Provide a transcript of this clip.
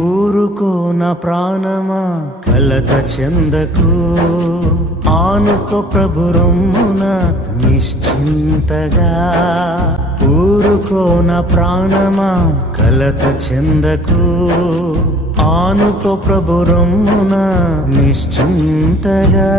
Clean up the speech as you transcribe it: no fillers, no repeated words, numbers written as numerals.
ఊరుకో నా ప్రాణమా కలత చెందకు, ఆనుకో ప్రభు రొమ్మున నిశ్చింతగా. ఊరుకో నా ప్రాణమా కలత చెందకు, ఆనుకో ప్రభు రొమ్మున నిశ్చింతగా.